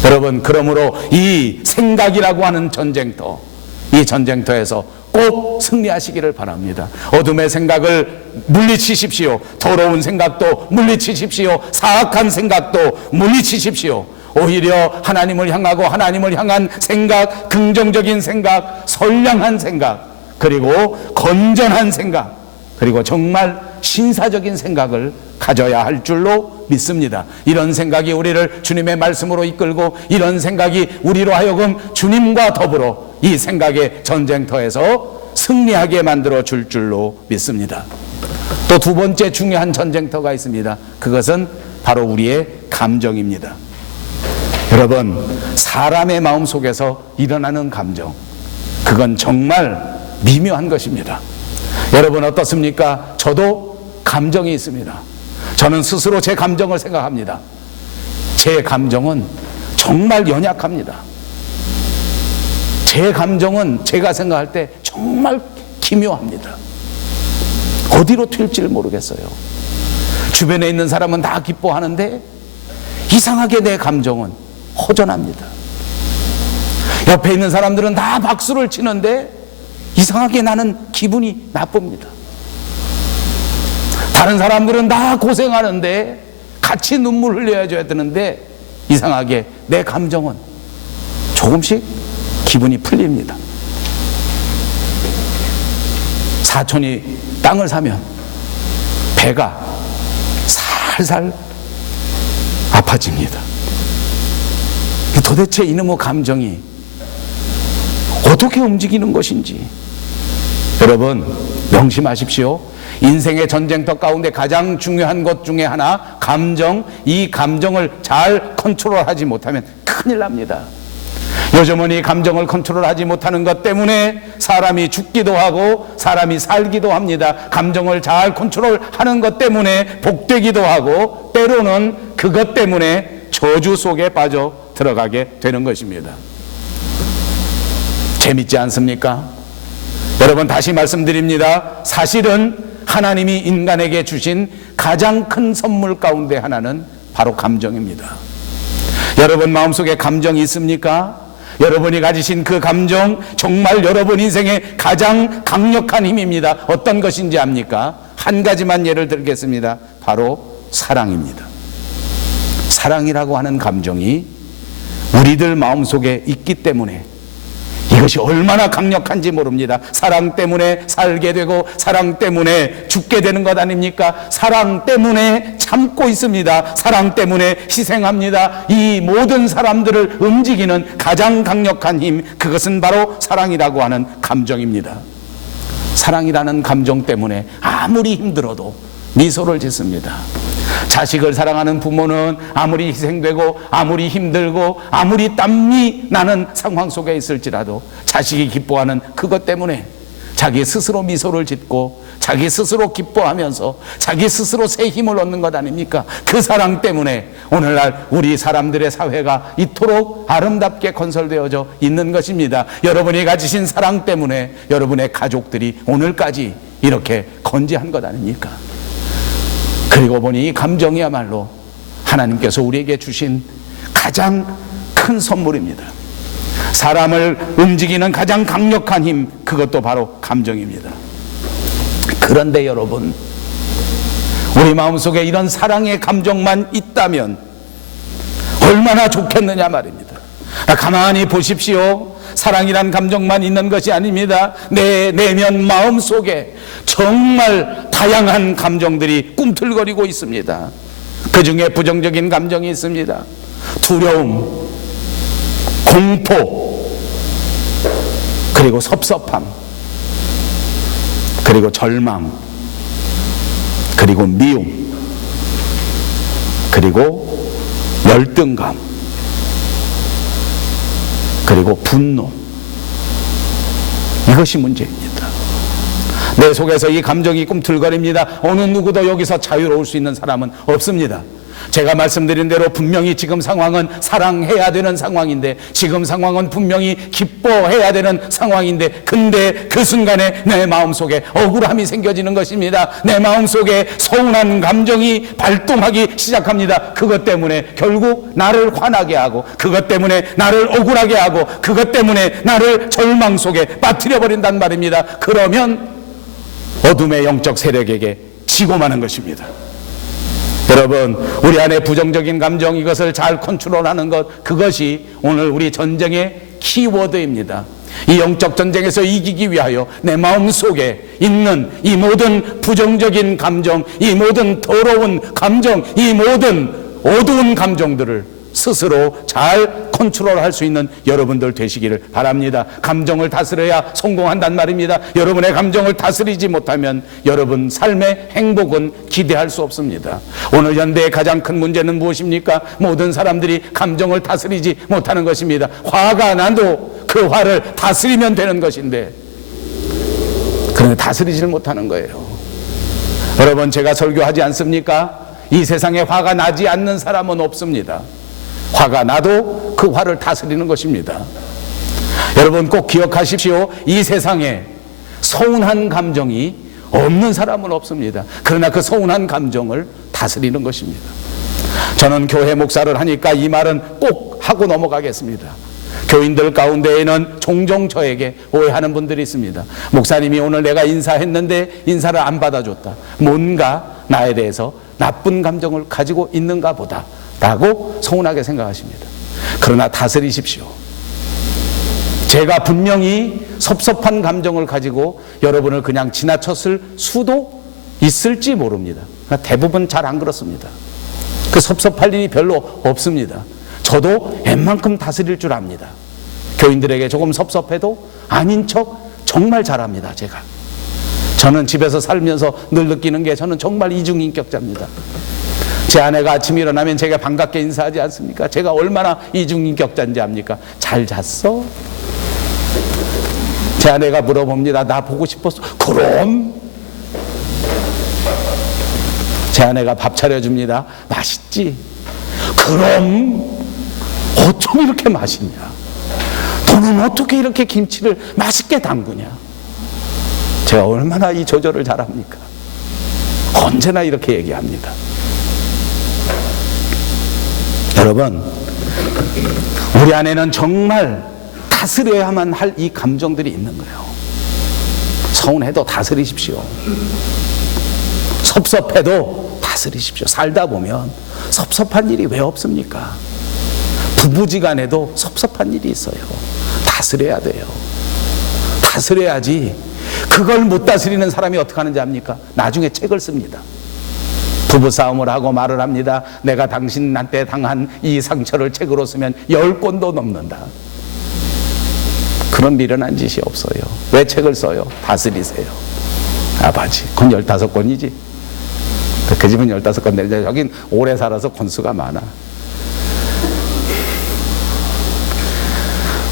여러분, 그러므로 이 생각이라고 하는 전쟁터, 이 전쟁터에서 꼭 승리하시기를 바랍니다. 어둠의 생각을 물리치십시오. 더러운 생각도 물리치십시오. 사악한 생각도 물리치십시오. 오히려 하나님을 향하고 하나님을 향한 생각, 긍정적인 생각, 선량한 생각, 그리고 건전한 생각, 그리고 정말 신사적인 생각을 가져야 할 줄로 믿습니다. 이런 생각이 우리를 주님의 말씀으로 이끌고 이런 생각이 우리로 하여금 주님과 더불어 이 생각의 전쟁터에서 승리하게 만들어 줄 줄로 믿습니다. 또 두 번째 중요한 전쟁터가 있습니다. 그것은 바로 우리의 감정입니다. 여러분, 사람의 마음 속에서 일어나는 감정, 그건 정말 미묘한 것입니다. 여러분 어떻습니까? 저도 감정이 있습니다. 저는 스스로 제 감정을 생각합니다. 제 감정은 정말 연약합니다. 제 감정은 제가 생각할 때 정말 기묘합니다. 어디로 튈지를 모르겠어요. 주변에 있는 사람은 다 기뻐하는데 이상하게 내 감정은 허전합니다. 옆에 있는 사람들은 다 박수를 치는데 이상하게 나는 기분이 나쁩니다. 다른 사람들은 다 고생하는데 같이 눈물 흘려줘야 되는데 이상하게 내 감정은 조금씩 기분이 풀립니다. 사촌이 땅을 사면 배가 살살 아파집니다. 도대체 이놈의 감정이 어떻게 움직이는 것인지 여러분 명심하십시오. 인생의 전쟁터 가운데 가장 중요한 것 중에 하나 감정, 이 감정을 잘 컨트롤하지 못하면 큰일 납니다. 요즘은 이 감정을 컨트롤하지 못하는 것 때문에 사람이 죽기도 하고 사람이 살기도 합니다. 감정을 잘 컨트롤하는 것 때문에 복되기도 하고 때로는 그것 때문에 저주 속에 빠져 들어가게 되는 것입니다. 재밌지 않습니까? 여러분 다시 말씀드립니다. 사실은 하나님이 인간에게 주신 가장 큰 선물 가운데 하나는 바로 감정입니다. 여러분 마음속에 감정이 있습니까? 여러분이 가지신 그 감정 정말 여러분 인생의 가장 강력한 힘입니다. 어떤 것인지 압니까? 한 가지만 예를 들겠습니다. 바로 사랑입니다. 사랑이라고 하는 감정이 우리들 마음속에 있기 때문에 이것이 얼마나 강력한지 모릅니다. 사랑 때문에 살게 되고 사랑 때문에 죽게 되는 것 아닙니까? 사랑 때문에 참고 있습니다. 사랑 때문에 희생합니다. 이 모든 사람들을 움직이는 가장 강력한 힘, 그것은 바로 사랑이라고 하는 감정입니다. 사랑이라는 감정 때문에 아무리 힘들어도 미소를 짓습니다. 자식을 사랑하는 부모는 아무리 희생되고 아무리 힘들고 아무리 땀이 나는 상황 속에 있을지라도 자식이 기뻐하는 그것 때문에 자기 스스로 미소를 짓고 자기 스스로 기뻐하면서 자기 스스로 새 힘을 얻는 것 아닙니까? 그 사랑 때문에 오늘날 우리 사람들의 사회가 이토록 아름답게 건설되어져 있는 것입니다. 여러분이 가지신 사랑 때문에 여러분의 가족들이 오늘까지 이렇게 건재한 것 아닙니까? 그리고 보니 이 감정이야말로 하나님께서 우리에게 주신 가장 큰 선물입니다. 사람을 움직이는 가장 강력한 힘, 그것도 바로 감정입니다. 그런데 여러분, 우리 마음속에 이런 사랑의 감정만 있다면 얼마나 좋겠느냐 말입니다. 가만히 보십시오. 사랑이란 감정만 있는 것이 아닙니다. 내 내면 마음속에 정말 다양한 감정들이 꿈틀거리고 있습니다. 그 중에 부정적인 감정이 있습니다. 두려움, 공포, 그리고 섭섭함, 그리고 절망, 그리고 미움, 그리고 열등감, 그리고 분노. 이것이 문제입니다. 내 속에서 이 감정이 꿈틀거립니다. 어느 누구도 여기서 자유로울 수 있는 사람은 없습니다. 제가 말씀드린 대로 분명히 지금 상황은 사랑해야 되는 상황인데, 지금 상황은 분명히 기뻐해야 되는 상황인데, 근데 그 순간에 내 마음속에 억울함이 생겨지는 것입니다. 내 마음속에 서운한 감정이 발동하기 시작합니다. 그것 때문에 결국 나를 화나게 하고, 그것 때문에 나를 억울하게 하고, 그것 때문에 나를 절망 속에 빠뜨려 버린단 말입니다. 그러면 어둠의 영적 세력에게 지고 마는 것입니다. 여러분, 우리 안에 부정적인 감정, 이것을 잘 컨트롤하는 것, 그것이 오늘 우리 전쟁의 키워드입니다. 이 영적 전쟁에서 이기기 위하여 내 마음속에 있는 이 모든 부정적인 감정, 이 모든 더러운 감정, 이 모든 어두운 감정들을 스스로 잘 컨트롤할 수 있는 여러분들 되시기를 바랍니다. 감정을 다스려야 성공한단 말입니다. 여러분의 감정을 다스리지 못하면 여러분 삶의 행복은 기대할 수 없습니다. 오늘 현대의 가장 큰 문제는 무엇입니까? 모든 사람들이 감정을 다스리지 못하는 것입니다. 화가 나도 그 화를 다스리면 되는 것인데, 그런데 다스리지를 못하는 거예요. 여러분, 제가 설교하지 않습니까? 이 세상에 화가 나지 않는 사람은 없습니다. 화가 나도 그 화를 다스리는 것입니다. 여러분 꼭 기억하십시오. 이 세상에 서운한 감정이 없는 사람은 없습니다. 그러나 그 서운한 감정을 다스리는 것입니다. 저는 교회 목사를 하니까 이 말은 꼭 하고 넘어가겠습니다. 교인들 가운데에는 종종 저에게 오해하는 분들이 있습니다. 목사님이 오늘 내가 인사했는데 인사를 안 받아줬다. 뭔가 나에 대해서 나쁜 감정을 가지고 있는가 보다 라고 서운하게 생각하십니다. 그러나 다스리십시오. 제가 분명히 섭섭한 감정을 가지고 여러분을 그냥 지나쳤을 수도 있을지 모릅니다. 대부분 잘 안 그렇습니다. 그 섭섭할 일이 별로 없습니다. 저도 웬만큼 다스릴 줄 압니다. 교인들에게 조금 섭섭해도 아닌 척 정말 잘합니다. 저는 집에서 살면서 늘 느끼는 게 저는 정말 이중인격자입니다. 제 아내가 아침에 일어나면 제가 반갑게 인사하지 않습니까? 제가 얼마나 이중인격자인지 압니까? 잘 잤어? 제 아내가 물어봅니다. 나 보고 싶었어? 그럼? 제 아내가 밥 차려줍니다. 맛있지? 그럼? 어쩜 이렇게 맛있냐? 너는 어떻게 이렇게 김치를 맛있게 담그냐? 제가 얼마나 이 조절을 잘합니까? 언제나 이렇게 얘기합니다. 여러분, 우리 안에는 정말 다스려야만 할 이 감정들이 있는 거예요. 서운해도 다스리십시오. 섭섭해도 다스리십시오. 살다 보면 섭섭한 일이 왜 없습니까? 부부지간에도 섭섭한 일이 있어요. 다스려야 돼요. 다스려야지. 그걸 못 다스리는 사람이 어떻게 하는지 압니까? 나중에 책을 씁니다. 부부싸움을 하고 말을 합니다. 내가 당신한테 당한 이 상처를 책으로 쓰면 10권도 넘는다. 그런 미련한 짓이 없어요. 왜 책을 써요? 다스리세요. 아버지, 그건 15권이지. 그 집은 15권 내는데 여긴 오래 살아서 권수가 많아.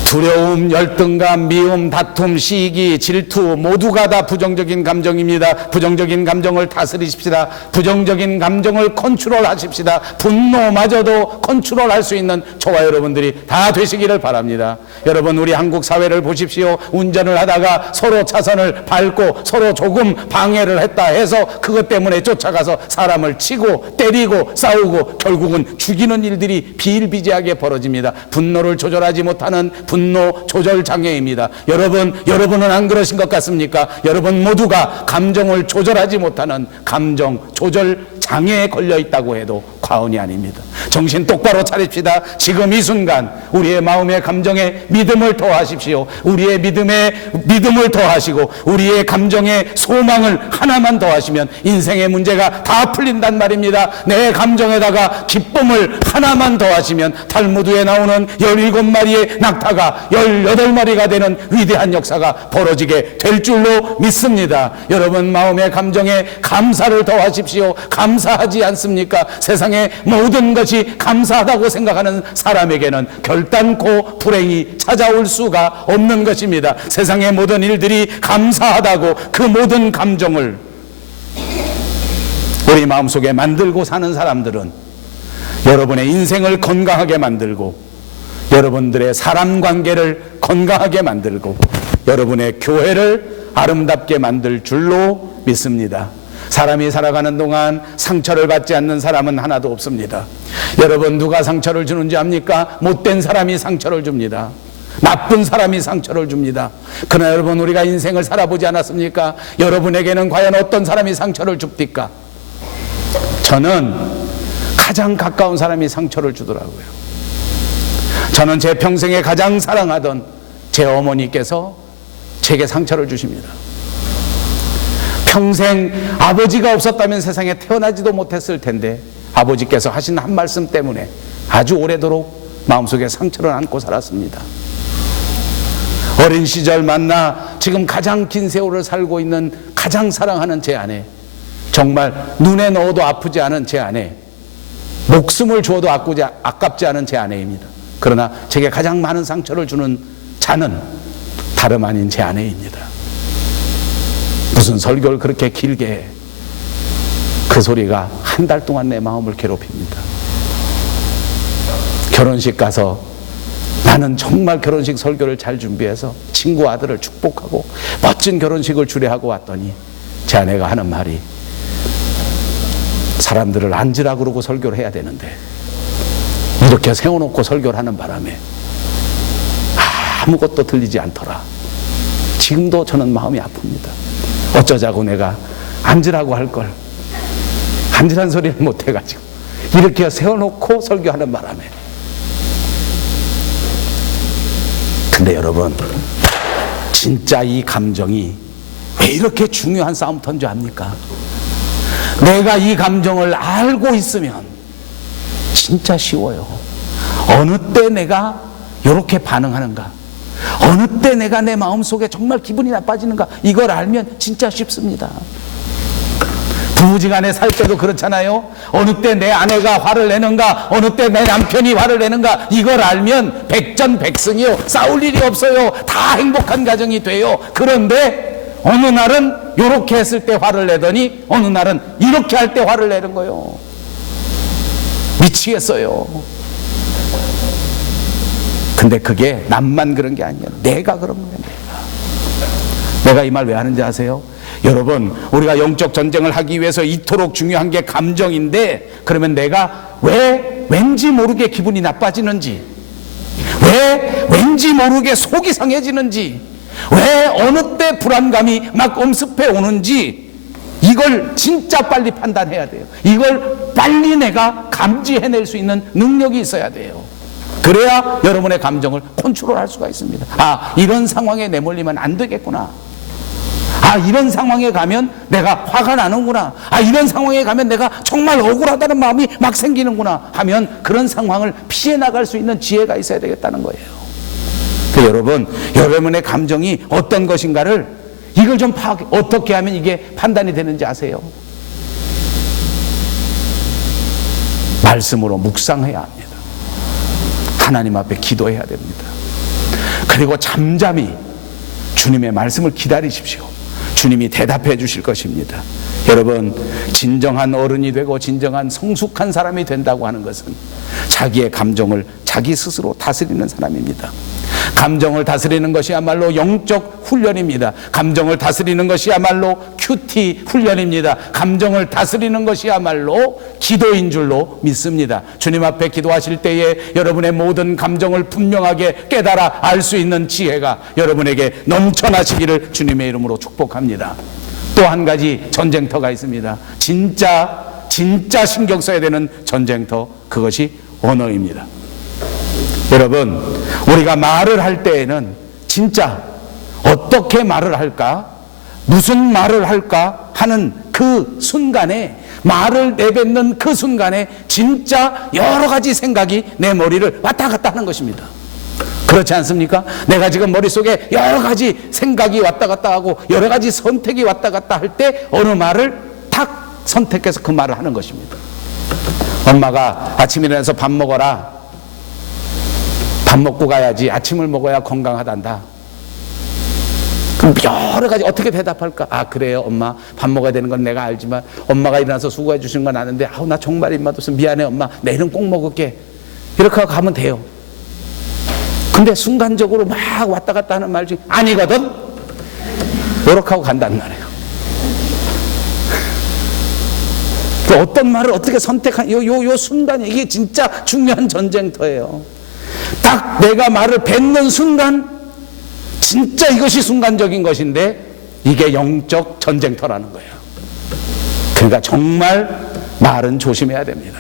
두려움, 열등감, 미움, 다툼, 시기, 질투 모두가 다 부정적인 감정입니다. 부정적인 감정을 다스리십시다. 부정적인 감정을 컨트롤하십시다. 분노마저도 컨트롤할 수 있는 저와 여러분들이 다 되시기를 바랍니다. 여러분, 우리 한국 사회를 보십시오. 운전을 하다가 서로 차선을 밟고 서로 조금 방해를 했다 해서 그것 때문에 쫓아가서 사람을 치고 때리고 싸우고 결국은 죽이는 일들이 비일비재하게 벌어집니다. 분노를 조절하지 못하는 분노 조절 장애입니다. 여러분은 안 그러신 것 같습니까? 여러분 모두가 감정을 조절하지 못하는 감정 조절 장애에 걸려 있다고 해도 과언이 아닙니다. 정신 똑바로 차립시다. 지금 이 순간 우리의 마음의 감정에 믿음을 더하십시오. 우리의 믿음을 더하시고 우리의 감정에 소망을 하나만 더하시면 인생의 문제가 다 풀린단 말입니다. 내 감정에다가 기쁨을 하나만 더하시면 탈무드에 나오는 17마리의 낙타가 18마리가 되는 위대한 역사가 벌어지게 될 줄로 믿습니다. 여러분 마음의 감정에 감사를 더하십시오. 감사하지 않습니까? 세상의 모든 것이 감사하다고 생각하는 사람에게는 결단코 불행이 찾아올 수가 없는 것입니다. 세상의 모든 일들이 감사하다고 그 모든 감정을 우리 마음속에 만들고 사는 사람들은 여러분의 인생을 건강하게 만들고 여러분들의 사람 관계를 건강하게 만들고 여러분의 교회를 아름답게 만들 줄로 믿습니다. 사람이 살아가는 동안 상처를 받지 않는 사람은 하나도 없습니다. 여러분 누가 상처를 주는지 압니까? 못된 사람이 상처를 줍니다. 나쁜 사람이 상처를 줍니다. 그러나 여러분 우리가 인생을 살아보지 않았습니까? 여러분에게는 과연 어떤 사람이 상처를 줍니까? 저는 가장 가까운 사람이 상처를 주더라고요. 저는 제 평생에 가장 사랑하던 제 어머니께서 제게 상처를 주십니다. 평생 아버지가 없었다면 세상에 태어나지도 못했을 텐데 아버지께서 하신 한 말씀 때문에 아주 오래도록 마음속에 상처를 안고 살았습니다. 어린 시절 만나 지금 가장 긴 세월을 살고 있는 가장 사랑하는 제 아내, 정말 눈에 넣어도 아프지 않은 제 아내, 목숨을 주어도 아깝지 않은 제 아내입니다. 그러나 제게 가장 많은 상처를 주는 자는 다름 아닌 제 아내입니다. 무슨 설교를 그렇게 길게 해. 그 소리가 한 달 동안 내 마음을 괴롭힙니다. 결혼식 가서 나는 정말 결혼식 설교를 잘 준비해서 친구 아들을 축복하고 멋진 결혼식을 주례하고 왔더니 제 아내가 하는 말이, 사람들을 앉으라 그러고 설교를 해야 되는데 이렇게 세워놓고 설교를 하는 바람에 아무것도 들리지 않더라. 지금도 저는 마음이 아픕니다. 어쩌자고 내가 앉으라고 할 걸 앉으란 소리를 못 해가지고 이렇게 세워놓고 설교하는 바람에. 근데 여러분, 진짜 이 감정이 왜 이렇게 중요한 싸움터인 줄 압니까? 내가 이 감정을 알고 있으면 진짜 쉬워요. 어느 때 내가 이렇게 반응하는가, 어느 때 내가 내 마음속에 정말 기분이 나빠지는가, 이걸 알면 진짜 쉽습니다. 부부지간에 살 때도 그렇잖아요. 어느 때 내 아내가 화를 내는가, 어느 때 내 남편이 화를 내는가, 이걸 알면 백전백승이요, 싸울 일이 없어요. 다 행복한 가정이 돼요. 그런데 어느 날은 이렇게 했을 때 화를 내더니 어느 날은 이렇게 할 때 화를 내는 거예요. 미치겠어요. 근데 그게 남만 그런 게 아니야. 내가 그런 거야. 내가 이 말 왜 하는지 아세요? 여러분, 우리가 영적 전쟁을 하기 위해서 이토록 중요한 게 감정인데, 그러면 내가 왜 왠지 모르게 기분이 나빠지는지, 왜 왠지 모르게 속이 상해지는지, 왜 어느 때 불안감이 막 엄습해 오는지, 이걸 진짜 빨리 판단해야 돼요. 이걸 빨리 내가 감지해낼 수 있는 능력이 있어야 돼요. 그래야 여러분의 감정을 컨트롤할 수가 있습니다. 아, 이런 상황에 내몰리면 안 되겠구나. 아, 이런 상황에 가면 내가 화가 나는구나. 아, 이런 상황에 가면 내가 정말 억울하다는 마음이 막 생기는구나 하면 그런 상황을 피해 나갈 수 있는 지혜가 있어야 되겠다는 거예요. 여러분, 여러분의 감정이 어떤 것인가를 이걸 좀 어떻게 하면 이게 판단이 되는지 아세요? 말씀으로 묵상해야 합니다. 하나님 앞에 기도해야 됩니다. 그리고 잠잠히 주님의 말씀을 기다리십시오. 주님이 대답해 주실 것입니다. 여러분, 진정한 어른이 되고 진정한 성숙한 사람이 된다고 하는 것은 자기의 감정을 자기 스스로 다스리는 사람입니다. 감정을 다스리는 것이야말로 영적 훈련입니다. 감정을 다스리는 것이야말로 큐티 훈련입니다. 감정을 다스리는 것이야말로 기도인 줄로 믿습니다. 주님 앞에 기도하실 때에 여러분의 모든 감정을 분명하게 깨달아 알 수 있는 지혜가 여러분에게 넘쳐나시기를 주님의 이름으로 축복합니다. 또 한 가지 전쟁터가 있습니다. 진짜 신경 써야 되는 전쟁터, 그것이 언어입니다. 여러분, 우리가 말을 할 때에는 진짜 어떻게 말을 할까, 무슨 말을 할까 하는 그 순간에, 말을 내뱉는 그 순간에 진짜 여러 가지 생각이 내 머리를 왔다 갔다 하는 것입니다. 그렇지 않습니까? 내가 지금 머릿속에 여러 가지 생각이 왔다 갔다 하고 여러 가지 선택이 왔다 갔다 할 때 어느 말을 탁 선택해서 그 말을 하는 것입니다. 엄마가 아침에 일어나서 밥 먹어라, 밥 먹고 가야지, 아침을 먹어야 건강하단다. 그럼 여러 가지 어떻게 대답할까? 아, 그래요 엄마, 밥 먹어야 되는 건 내가 알지만 엄마가 일어나서 수고해 주시는 건 아는데, 아우 나 정말 입맛 없어, 미안해 엄마, 내일은 꼭 먹을게. 이렇게 하고 가면 돼요. 근데 순간적으로 막 왔다 갔다 하는 말 중에 아니거든? 이렇게 하고 간단 말이에요. 어떤 말을 어떻게 선택한 요 순간이, 이게 진짜 중요한 전쟁터예요. 딱 내가 말을 뱉는 순간, 진짜 이것이 순간적인 것인데 이게 영적 전쟁터라는 거예요. 그러니까 정말 말은 조심해야 됩니다.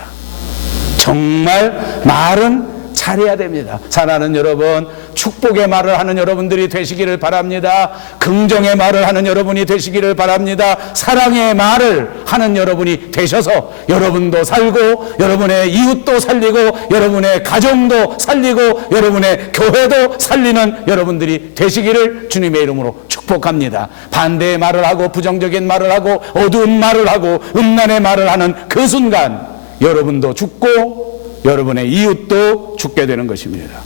정말 말은 잘해야 됩니다. 사랑하는 여러분, 축복의 말을 하는 여러분들이 되시기를 바랍니다. 긍정의 말을 하는 여러분이 되시기를 바랍니다. 사랑의 말을 하는 여러분이 되셔서 여러분도 살고 여러분의 이웃도 살리고 여러분의 가정도 살리고 여러분의 교회도 살리는 여러분들이 되시기를 주님의 이름으로 축복합니다. 반대의 말을 하고 부정적인 말을 하고 어두운 말을 하고 음란의 말을 하는 그 순간 여러분도 죽고 여러분의 이웃도 죽게 되는 것입니다.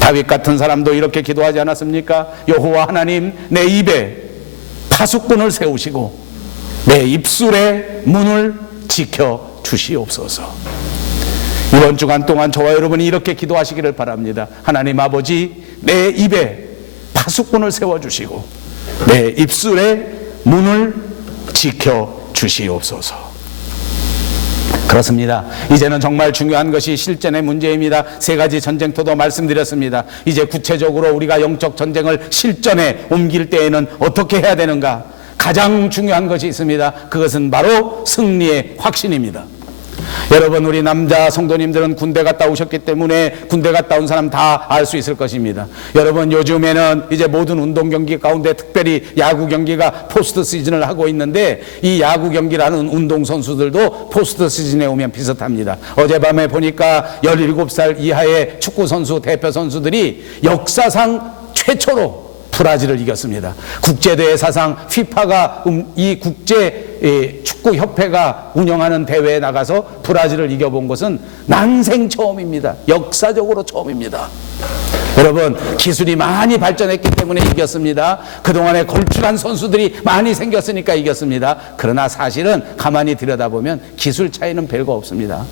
다윗 같은 사람도 이렇게 기도하지 않았습니까? 여호와 하나님, 내 입에 파수꾼을 세우시고 내 입술의 문을 지켜 주시옵소서. 이번 주간 동안 저와 여러분이 이렇게 기도하시기를 바랍니다. 하나님 아버지, 내 입에 파수꾼을 세워주시고 내 입술의 문을 지켜주시옵소서. 그렇습니다. 이제는 정말 중요한 것이 실전의 문제입니다. 3가지 전쟁터도 말씀드렸습니다. 이제 구체적으로 우리가 영적 전쟁을 실전에 옮길 때에는 어떻게 해야 되는가? 가장 중요한 것이 있습니다. 그것은 바로 승리의 확신입니다. 여러분, 우리 남자 성도님들은 군대 갔다 오셨기 때문에 군대 갔다 온 사람 다 알 수 있을 것입니다. 여러분, 요즘에는 이제 모든 운동 경기 가운데 특별히 야구 경기가 포스트 시즌을 하고 있는데, 이 야구 경기라는 운동 선수들도 포스트 시즌에 오면 비슷합니다. 어젯밤에 보니까 17살 이하의 축구 선수 대표 선수들이 역사상 최초로 브라질을 이겼습니다. 국제대회 사상 FIFA가 이 국제 축구협회가 운영하는 대회에 나가서 브라질을 이겨본 것은 난생 처음입니다. 역사적으로 처음입니다. 여러분, 기술이 많이 발전했기 때문에 이겼습니다. 그동안에 걸출한 선수들이 많이 생겼으니까 이겼습니다. 그러나 사실은 가만히 들여다보면 기술 차이는 별거 없습니다.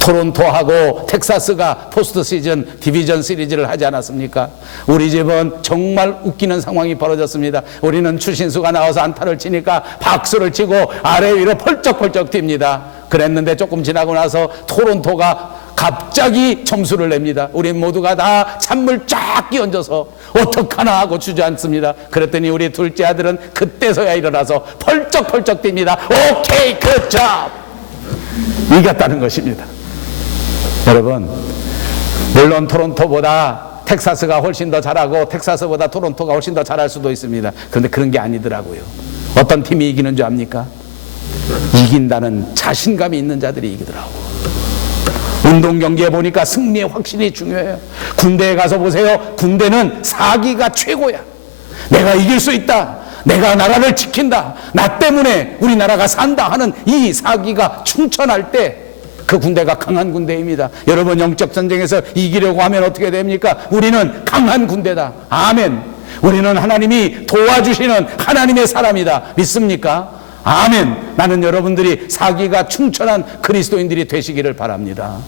토론토하고 텍사스가 포스트 시즌 디비전 시리즈를 하지 않았습니까? 우리 집은 정말 웃기는 상황이 벌어졌습니다. 우리는 추신수가 나와서 안타를 치니까 박수를 치고 아래 위로 펄쩍펄쩍 뜁니다. 그랬는데 조금 지나고 나서 토론토가 갑자기 점수를 냅니다. 우리 모두가 다 찬물 쫙 끼얹어서 어떡하나 하고 주저앉습니다. 그랬더니 우리 둘째 아들은 그때서야 일어나서 펄쩍펄쩍 뜁니다. 오케이, 굿잡! 이겼다는 것입니다. 여러분, 물론 토론토보다 텍사스가 훨씬 더 잘하고 텍사스보다 토론토가 훨씬 더 잘할 수도 있습니다. 그런데 그런 게 아니더라고요. 어떤 팀이 이기는 줄 압니까? 이긴다는 자신감이 있는 자들이 이기더라고. 운동 경기에 보니까 승리의 확신이 중요해요. 군대에 가서 보세요. 군대는 사기가 최고야. 내가 이길 수 있다, 내가 나라를 지킨다, 나 때문에 우리나라가 산다 하는 이 사기가 충천할 때 그 군대가 강한 군대입니다. 여러분, 영적 전쟁에서 이기려고 하면 어떻게 됩니까? 우리는 강한 군대다. 아멘. 우리는 하나님이 도와주시는 하나님의 사람이다. 믿습니까? 아멘. 나는 여러분들이 사기가 충천한 그리스도인들이 되시기를 바랍니다.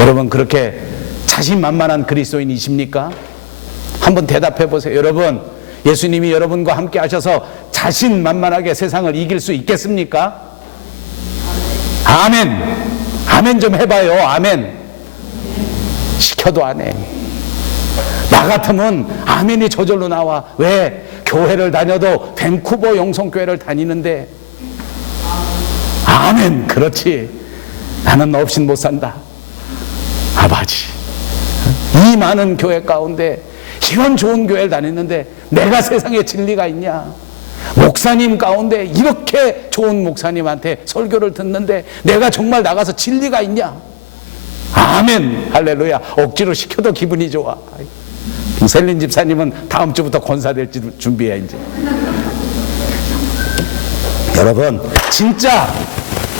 여러분, 그렇게 자신만만한 그리스도인이십니까? 한번 대답해 보세요. 여러분, 예수님이 여러분과 함께 하셔서 자신만만하게 세상을 이길 수 있겠습니까? 아멘. 아멘 좀 해봐요. 아멘. 시켜도 안 해. 나 같으면 아멘이 저절로 나와. 왜? 교회를 다녀도 밴쿠버 영성교회를 다니는데 아멘. 그렇지. 나는 너 없인 못 산다. 아버지, 이 많은 교회 가운데 이런 좋은 교회를 다녔는데 내가 세상에 진리가 있냐? 목사님 가운데 이렇게 좋은 목사님한테 설교를 듣는데 내가 정말 나가서 진리가 있냐? 아멘. 할렐루야. 억지로 시켜도 기분이 좋아. 셀린 집사님은 다음 주부터 권사 될지 준비해 이제. 여러분, 진짜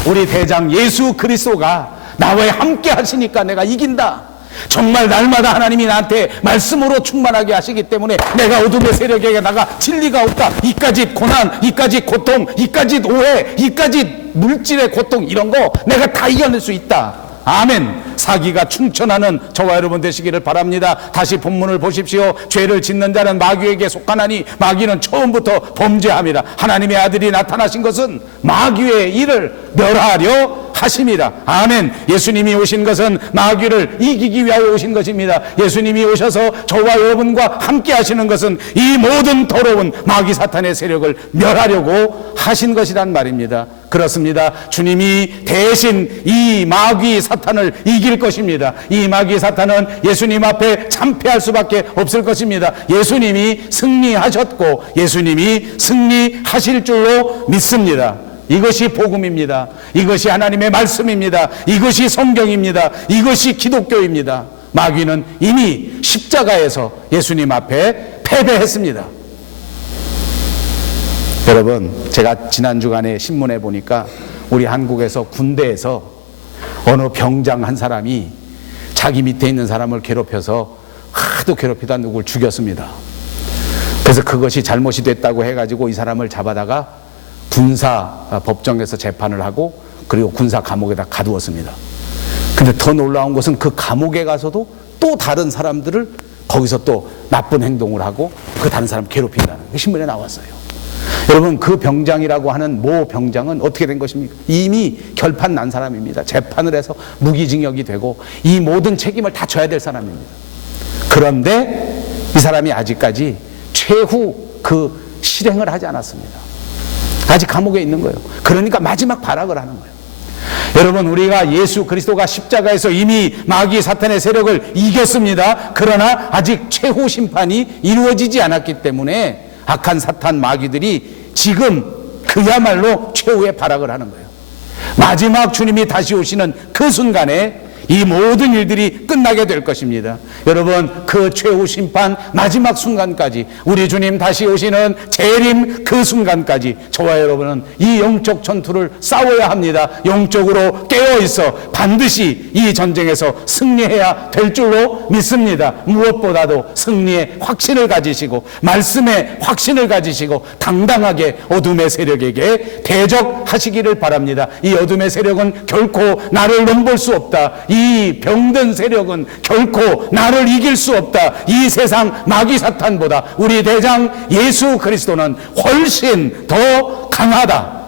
우리 대장 예수 그리스도가 나와 함께 하시니까 내가 이긴다. 정말 날마다 하나님이 나한테 말씀으로 충만하게 하시기 때문에 내가 어둠의 세력에게 나가 진리가 없다, 이까지 고난, 이까지 고통, 이까지 오해, 이까지 물질의 고통, 이런 거 내가 다 이겨낼 수 있다. 아멘. 사기가 충천하는 저와 여러분 되시기를 바랍니다. 다시 본문을 보십시오. 죄를 짓는 자는 마귀에게 속하나니 마귀는 처음부터 범죄함이라. 하나님의 아들이 나타나신 것은 마귀의 일을 멸하려 하심이라. 아멘. 예수님이 오신 것은 마귀를 이기기 위하여 오신 것입니다. 예수님이 오셔서 저와 여러분과 함께 하시는 것은 이 모든 더러운 마귀 사탄의 세력을 멸하려고 하신 것이란 말입니다. 그렇습니다. 주님이 대신 이 마귀 사탄을 이길 것입니다. 이 마귀 사탄은 예수님 앞에 참패할 수밖에 없을 것입니다. 예수님이 승리하셨고 예수님이 승리하실 줄로 믿습니다. 이것이 복음입니다. 이것이 하나님의 말씀입니다. 이것이 성경입니다. 이것이 기독교입니다. 마귀는 이미 십자가에서 예수님 앞에 패배했습니다. 여러분, 제가 지난 주간에 신문에 보니까 우리 한국에서 군대에서 어느 병장 한 사람이 자기 밑에 있는 사람을 괴롭혀서 하도 괴롭히다 누굴 죽였습니다. 그래서 그것이 잘못이 됐다고 해가지고 이 사람을 잡아다가 군사 법정에서 재판을 하고 그리고 군사 감옥에다 가두었습니다. 근데 더 놀라운 것은 그 감옥에 가서도 또 다른 사람들을 거기서 또 나쁜 행동을 하고 그 다른 사람 괴롭힌다는 게 신문에 나왔어요. 여러분, 그 병장이라고 하는 모 병장은 어떻게 된 것입니까? 이미 결판 난 사람입니다. 재판을 해서 무기징역이 되고 이 모든 책임을 다 져야 될 사람입니다. 그런데 이 사람이 아직까지 최후 그 실행을 하지 않았습니다. 아직 감옥에 있는 거예요. 그러니까 마지막 발악을 하는 거예요. 여러분, 우리가 예수 그리스도가 십자가에서 이미 마귀 사탄의 세력을 이겼습니다. 그러나 아직 최후 심판이 이루어지지 않았기 때문에 악한 사탄 마귀들이 지금 그야말로 최후의 발악을 하는 거예요. 마지막 주님이 다시 오시는 그 순간에 이 모든 일들이 끝나게 될 것입니다. 여러분, 그 최후 심판 마지막 순간까지, 우리 주님 다시 오시는 재림 그 순간까지 저와 여러분은 이 영적 전투를 싸워야 합니다. 영적으로 깨어있어 반드시 이 전쟁에서 승리해야 될 줄로 믿습니다. 무엇보다도 승리의 확신을 가지시고 말씀의 확신을 가지시고 당당하게 어둠의 세력에게 대적하시기를 바랍니다. 이 어둠의 세력은 결코 나를 넘볼 수 없다. 이 병든 세력은 결코 나를 이길 수 없다. 이 세상 마귀 사탄보다 우리 대장 예수 그리스도는 훨씬 더 강하다.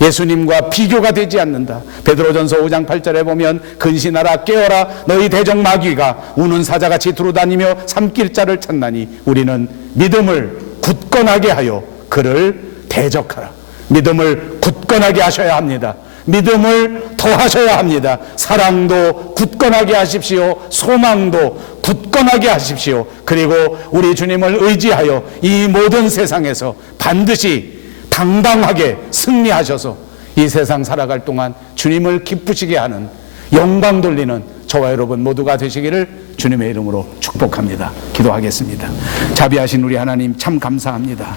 예수님과 비교가 되지 않는다. 베드로전서 5장 8절에 보면 근신하라 깨어라 너희 대적 마귀가 우는 사자같이 두루다니며 삼킬 자를 찾나니 우리는 믿음을 굳건하게 하여 그를 대적하라. 믿음을 굳건하게 하셔야 합니다. 믿음을 더하셔야 합니다. 사랑도 굳건하게 하십시오. 소망도 굳건하게 하십시오. 그리고 우리 주님을 의지하여 이 모든 세상에서 반드시 당당하게 승리하셔서 이 세상 살아갈 동안 주님을 기쁘시게 하는, 영광 돌리는 저와 여러분 모두가 되시기를 주님의 이름으로 축복합니다. 기도하겠습니다. 자비하신 우리 하나님 참 감사합니다.